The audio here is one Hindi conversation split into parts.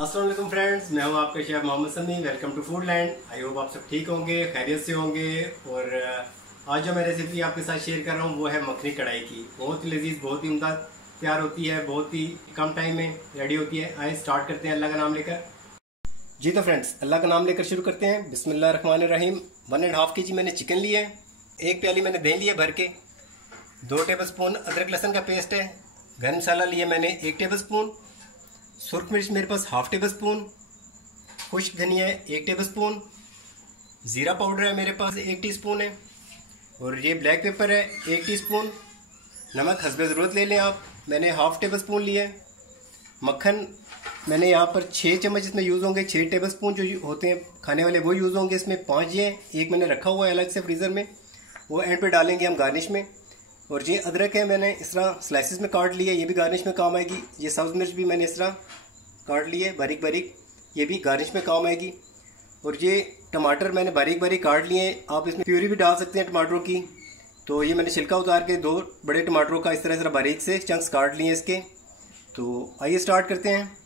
अस्सलाम वालेकुम फ्रेंड्स, मैं हूं आपका chef Mohammad Sami. Welcome to food land. I hope आप सब ठीक होंगे, खैरियत से होंगे। और आज जो मैं रेसिपी आपके साथ शेयर कर रहा हूं वो है मखनी कढ़ाई की। बहुत ही लजीज, बहुत ही उम्दा तैयार होती है, बहुत ही कम टाइम में रेडी होती है। आइए स्टार्ट करते हैं अल्लाह का नाम लेकर। जी तो फ्रेंड्स, अल्लाह का नाम लेकर शुरू करते हैं। बिस्मिल्लाहिर्रहमानिर्रहीम। 1.5 kg मैंने चिकन लिया है, 1 प्याली मैंने दही लिया भर के, 2 टेबलस्पून अदरक लहसुन का पेस्ट है, गरम मसाला लिया मैंने 1 टेबलस्पून, सुरख मिर्च मेरे पास 1/2 टेबलस्पून, खुश्क धनिया है 1 टेबलस्पून, ज़ीरा पाउडर है मेरे पास 1 टीस्पून है, और ये ब्लैक पेपर है 1 टीस्पून। नमक हस्बे ज़रूरत ले लें आप, मैंने 1/2 टेबलस्पून लिया है। मक्खन मैंने यहाँ पर 6 चम्मच इसमें यूज़ होंगे। 6 टेबलस्पून जो होते हैं खाने वाले वो यूज़ होंगे इसमें। 5 ये एक मैंने रखा हुआ है अलग से फ्रीज़र में, वो एंड पे डालेंगे हम गार्निश में। और ये अदरक है मैंने इस तरह स्लाइसिस में काट लिया, ये भी गार्निश में काम आएगी। ये सब्ज़ मिर्च भी मैंने इस तरह काट लिए बारीक बारीक, ये भी गार्निश में काम आएगी। और ये टमाटर मैंने बारीक बारीक काट लिए, आप इसमें प्यूरी भी डाल सकते हैं टमाटरों की। तो ये मैंने छिलका उतार के 2 बड़े टमाटरों का इस तरह बारीक से चंक्स काट लिए इसके। तो आइए स्टार्ट करते हैं।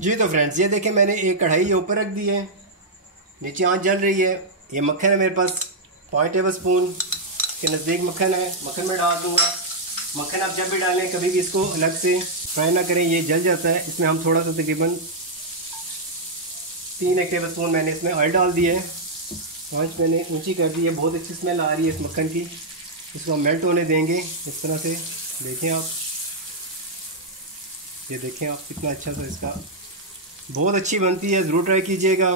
जी तो फ्रेंड्स, ये देखें मैंने एक कढ़ाई ये ऊपर रख दी है, नीचे आंच जल रही है। ये मक्खन है मेरे पास 5 टेबलस्पून के नज़दीक मक्खन है, मक्खन में डाल दूंगा। मक्खन आप जब भी डालें कभी भी इसको अलग से फ्राई ना करें, ये जल जाता है। इसमें हम थोड़ा सा तकरीबन 3 टेबलस्पून मैंने इसमें ऑयल डाल दिया है। आंच मैंने ऊंची कर दी है, बहुत अच्छी स्मेल आ रही है इस मक्खन की। इसको हम मेल्ट होने देंगे इस तरह से। देखें आप, ये देखें आप कितना अच्छा सा इसका, बहुत अच्छी बनती है, ज़रूर ट्राई कीजिएगा,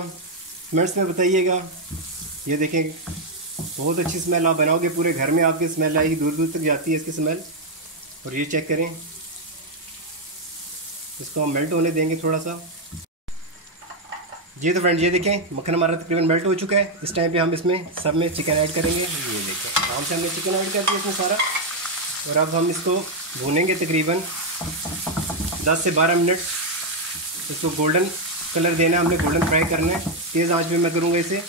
कमेंट्स में बताइएगा। ये देखें बहुत अच्छी स्मेल, आप बनाओगे पूरे घर में आपकी स्मेल आएगी, दूर दूर तक जाती है इसकी स्मेल। और ये चेक करें, इसको हम मेल्ट होने देंगे थोड़ा सा। जी तो फ्रेंड्स, ये देखें मक्खन हमारा तकरीबन मेल्ट हो चुका है। इस टाइम पे हम इसमें सब में चिकन ऐड करेंगे। ये देखें आराम से हमने चिकन ऐड कर दिया इसमें सारा। और अब हम इसको भूनेंगे तकरीबन 10 से 12 मिनट। इसको गोल्डन कलर देना है, हमने गोल्डन फ्राई करना है। तेज़ आंच पे मैं करूँगा इसे।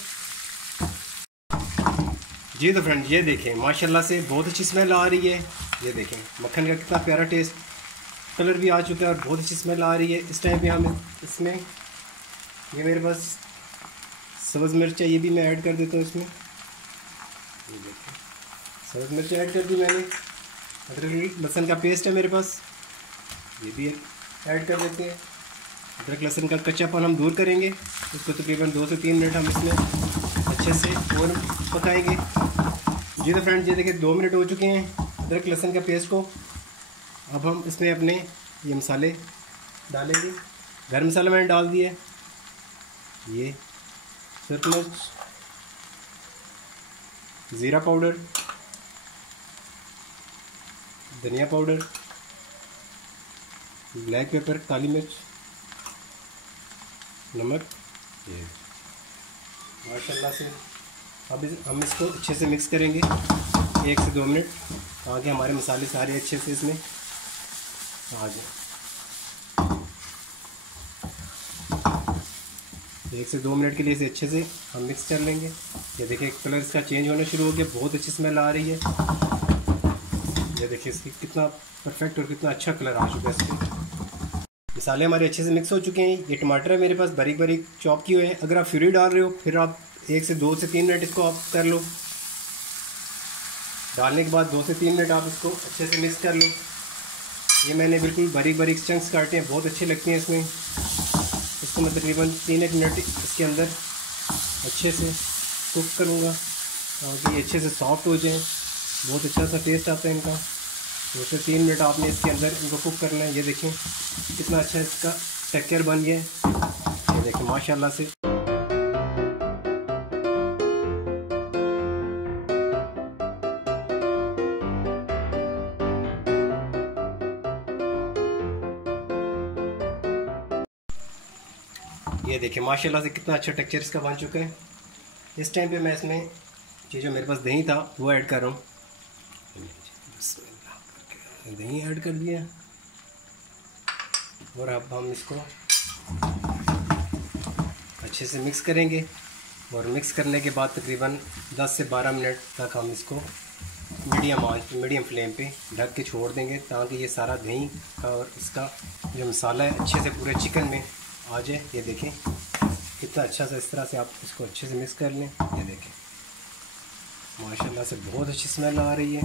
जी तो फ्रेंड, ये देखें माशाल्लाह से बहुत अच्छी स्मेल आ रही है। ये देखें मक्खन का कितना प्यारा टेस्ट, कलर भी आ चुका है और बहुत अच्छी स्मेल आ रही है। इस टाइम पे हम इसमें, ये मेरे पास सब्ज़ मिर्च है, ये भी मैं ऐड कर देता हूँ इसमें। ये देखें सब्ज़ मिर्च ऐड कर दी मैंने। अदरक लहसुन का पेस्ट है मेरे पास, ये भी ऐड कर देते हैं। अदरक लहसुन का कच्चापन हम दूर करेंगे। इसको तकरीबन 2 से 3 मिनट हम इसमें अच्छे से और पकाएंगे। जी तो फ्रेंड्स, ये देखिए 2 मिनट हो चुके हैं अदरक लहसुन का पेस्ट को। अब हम इसमें अपने ये मसाले डालेंगे। गरम मसाला मैंने डाल दिया, ये सुरख मिर्च, ज़ीरा पाउडर, धनिया पाउडर, ब्लैक पेपर काली मिर्च, नमक। ये माशाल्लाह से अब हम इसको अच्छे से मिक्स करेंगे 1 से 2 मिनट, ताकि हमारे मसाले सारे अच्छे से इसमें आ जाए। 1 से 2 मिनट के लिए इसे अच्छे से हम मिक्स कर लेंगे। ये देखिए कलर इसका चेंज होना शुरू हो गया, बहुत अच्छी स्मेल आ रही है। ये देखिए इसकी कितना परफेक्ट और कितना अच्छा कलर आ चुका है इसके। मसाले हमारे अच्छे से मिक्स हो चुके हैं। ये टमाटर है मेरे पास बारीक बारीक चॉप किए हुए हैं। अगर आप प्यूरी डाल रहे हो फिर आप 1 से 2 से 3 मिनट इसको आप कर लो। डालने के बाद 2 से 3 मिनट आप इसको अच्छे से मिक्स कर लो। ये मैंने बिल्कुल बारीक बारीक चंक्स काटे हैं, बहुत अच्छे लगते हैं इसमें। इसको मैं तकरीबन 3-1 मिनट इसके अंदर अच्छे से कुक करूँगा, ताकि ये अच्छे से सॉफ्ट हो जाए। बहुत अच्छा सा टेस्ट आता है इनका। 2 से 3 मिनट आपने इसके अंदर इनको कुक करना है। ये देखें कितना अच्छा इसका टेक्सचर बन गया है। ये देखें माशाल्लाह से। ये देखें माशाल्लाह से कितना अच्छा टेक्सचर इसका बन चुका है। इस टाइम पे मैं इसमें ये जो मेरे पास दही था वो ऐड कर रहा हूँ। दही ऐड कर दिया और अब हम इसको अच्छे से मिक्स करेंगे। और मिक्स करने के बाद तकरीबन 10 से 12 मिनट तक हम इसको मीडियम फ्लेम पे ढक के छोड़ देंगे, ताकि ये सारा दही का और इसका जो मसाला है अच्छे से पूरे चिकन में आ जाए। ये देखें कितना अच्छा सा, इस तरह से आप इसको अच्छे से मिक्स कर लें। ये देखें माशाल्लाह से बहुत अच्छी स्मेल आ रही है।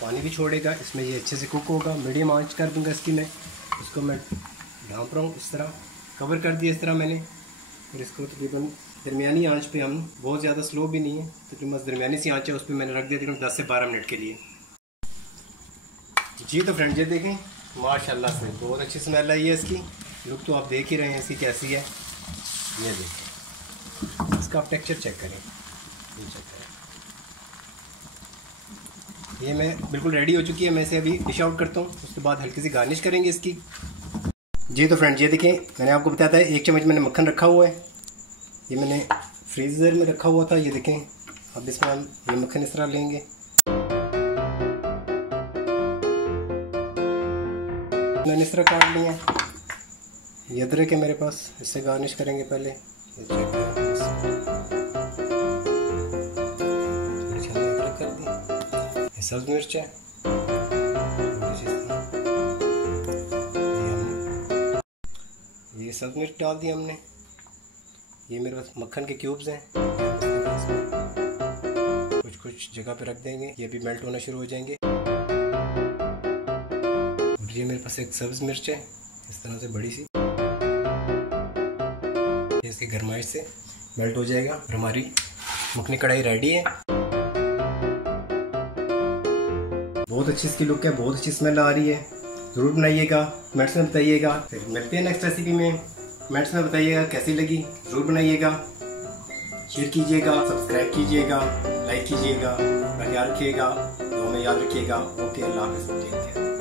पानी भी छोड़ेगा इसमें, ये अच्छे से कुक होगा। मीडियम आंच कर दूंगा इसकी मैं। इसको मैं ढाँप रहा हूँ, इस तरह कवर कर दिया इस तरह मैंने। फिर इसको तकरीबन दरमियानी आंच पे, हम बहुत ज़्यादा स्लो भी नहीं है, तकरीबन दरमियानी सी आंच है, उस पर मैंने रख दिया तकरीबन 10 से 12 मिनट के लिए। जी तो फ्रेंड ये देखें माशाल्लाह से बहुत अच्छी स्मेल आई है इसकी। लुक तो आप देख ही रहे हैं इसकी कैसी है। ये देखें, इसका आप टेक्सचर चेक करें, ये चेक करें। ये मैं बिल्कुल रेडी हो चुकी है। मैं इसे अभी डिश आउट करता हूँ, उसके बाद हल्की सी गार्निश करेंगे इसकी। जी तो फ्रेंड्स ये देखें, मैंने आपको बताया था 1 चम्मच मैंने मक्खन रखा हुआ है। ये मैंने फ्रीज़र में रखा हुआ था। ये देखें, अब इसमें हम ये मक्खन इस तरह लेंगे, मैंने इस तरह काट लिया। ये अदरक है मेरे पास, इससे गार्निश करेंगे पहले। ये चेक करें, अदरक कर दी। ये सब्ज़ मिर्च है, ये सब्ज़ मिर्च डाल दी हमने। ये मेरे पास मक्खन के क्यूब्स हैं, कुछ जगह पे रख देंगे, ये भी मेल्ट होना शुरू हो जाएंगे। और ये मेरे पास एक सब्ज़ मिर्च है इस तरह से बड़ी सी, इसकी गरमाइश से मेल्ट हो जाएगा और हमारी मखनी कढ़ाई रेडी है। बहुत अच्छी इसकी लुक है, बहुत अच्छी स्मेल आ रही है। ज़रूर बनाइएगा, कमेंट्स में बताइएगा। फिर मिलते हैं नेक्स्ट रेसिपी में। कमेंट्स में बताइएगा कैसी लगी, ज़रूर बनाइएगा। शेयर कीजिएगा, सब्सक्राइब कीजिएगा, लाइक कीजिएगा। ख्याल रखिएगा, दुआ में याद रखिएगा। ओके, अल्लाह हाफ़िज़।